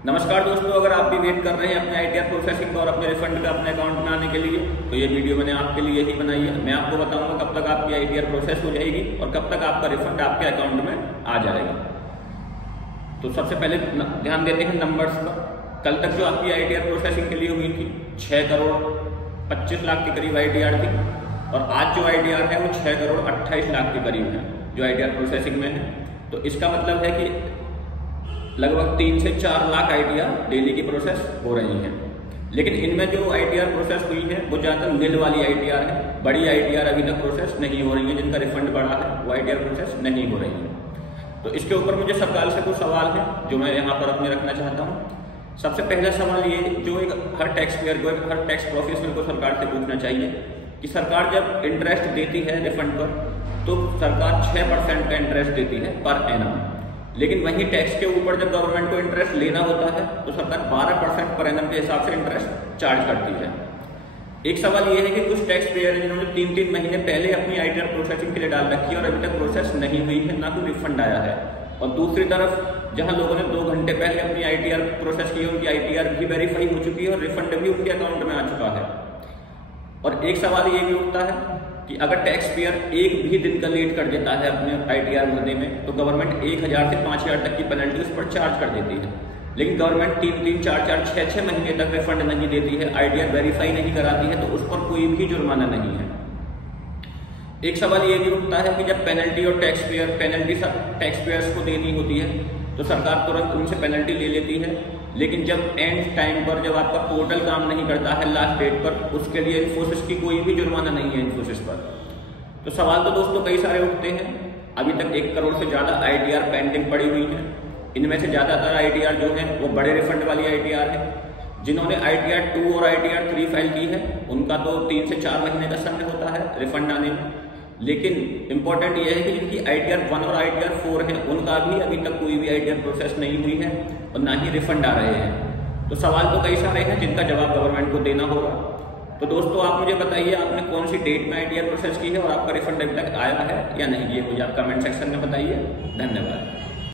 नमस्कार दोस्तों, अगर आप भी वेट कर रहे हैं अपने आईटीआर प्रोसेसिंग का और अपने रिफंड का अपने अकाउंट में आने के लिए, तो ये वीडियो मैंने आपके लिए ही बनाई है। मैं आपको बताऊंगा कब तक आपकी आईटीआर प्रोसेस हो जाएगी और कब तक आपका रिफंड आपके अकाउंट में आ जाएगा। तो सबसे पहले ध्यान देते हैं नंबर्स पर। कल तक जो आपकी आईटीआर प्रोसेसिंग के लिए हुई थी 6 करोड़ 25 लाख के करीब आईटीआर थी, और आज जो आईटीआर है वो 6 करोड़ 28 लाख के करीब है जो आईटीआर प्रोसेसिंग में है। तो इसका मतलब है कि लगभग 3 से 4 लाख आईटीआर डेली की प्रोसेस हो रही है। लेकिन इनमें जो आईटीआर प्रोसेस हुई है वो ज्यादातर निल वाली आईटीआर है। बड़ी आईटीआर अभी तक प्रोसेस नहीं हो रही है, जिनका रिफंड बढ़ा है वो आईटीआर प्रोसेस नहीं हो रही है। तो इसके ऊपर मुझे सरकार से कुछ सवाल है जो मैं यहाँ पर अपने रखना चाहता हूँ। सबसे पहला सवाल ये जो एक हर टैक्स पेयर को, हर टैक्स प्रोफेशनल को सरकार से पूछना चाहिए कि सरकार जब इंटरेस्ट देती है रिफंड पर तो सरकार 6% का इंटरेस्ट देती है पर एनम, लेकिन वही टैक्स के ऊपर जब गवर्नमेंट को इंटरेस्ट लेना होता है तो सरकार 12% पर एनम के हिसाब से इंटरेस्ट चार्ज करती है। एक सवाल यह है कि कुछ टैक्स पेयर हैं जिन्होंने 3-3 महीने पहले अपनी आईटीआर प्रोसेसिंग के लिए डाल रखी है और अभी तक प्रोसेस नहीं हुई है, ना कोई रिफंड आया है। और दूसरी तरफ जहां लोगों ने 2 घंटे पहले अपनी आईटीआर प्रोसेस की है, उनकी आईटीआर भी वेरीफाई हो चुकी है और रिफंड भी उनके अकाउंट में आ चुका है। और एक सवाल ये भी उठता है कि अगर टैक्स पेयर एक भी दिन का लेट कर देता है अपने आईटीआर भरने में तो गवर्नमेंट 1000 से 5000 तक की पेनल्टी उस पर चार्ज कर देती है। लेकिन गवर्नमेंट 3-3, 4-4, 6-6 महीने तक रिफंड नहीं देती है, आईटीआर वेरीफाई नहीं कराती है, तो उस पर कोई भी जुर्माना नहीं है। एक सवाल ये भी उठता है कि जब पेनल्टी और टैक्स पेयर्स को देनी होती है तो सरकार तुरंत उनसे पेनल्टी ले लेती है, लेकिन जब एंड टाइम पर जब आपका पोर्टल काम नहीं करता है लास्ट डेट पर, उसके लिए इन्फोसिस की कोई भी जुर्माना नहीं है इन्फोसिस पर। तो सवाल तो दोस्तों कई सारे उठते हैं। अभी तक 1 करोड़ से ज्यादा आईटीआर पेंडिंग पड़ी हुई है। इनमें से ज्यादातर आईटीआर जो है वो बड़े रिफंड वाली आईटीआर है। जिन्होंने आईटीआर 2 और आईटीआर 3 फाइल की है उनका तो 3 से 4 महीने का समय होता है रिफंड आने में। लेकिन इंपॉर्टेंट यह है कि जिनकी आईटीआर 1 और आईटीआर 4 है उनका भी अभी तक कोई भी आईटीआर प्रोसेस नहीं हुई है और ना ही रिफंड आ रहे हैं। तो सवाल तो कई सारे हैं जिनका जवाब गवर्नमेंट को देना होगा। तो दोस्तों आप मुझे बताइए आपने कौन सी डेट में आईटीआर प्रोसेस की है और आपका रिफंड अभी तक आया है या नहीं, ये मुझे आप कमेंट सेक्शन में बताइए। धन्यवाद।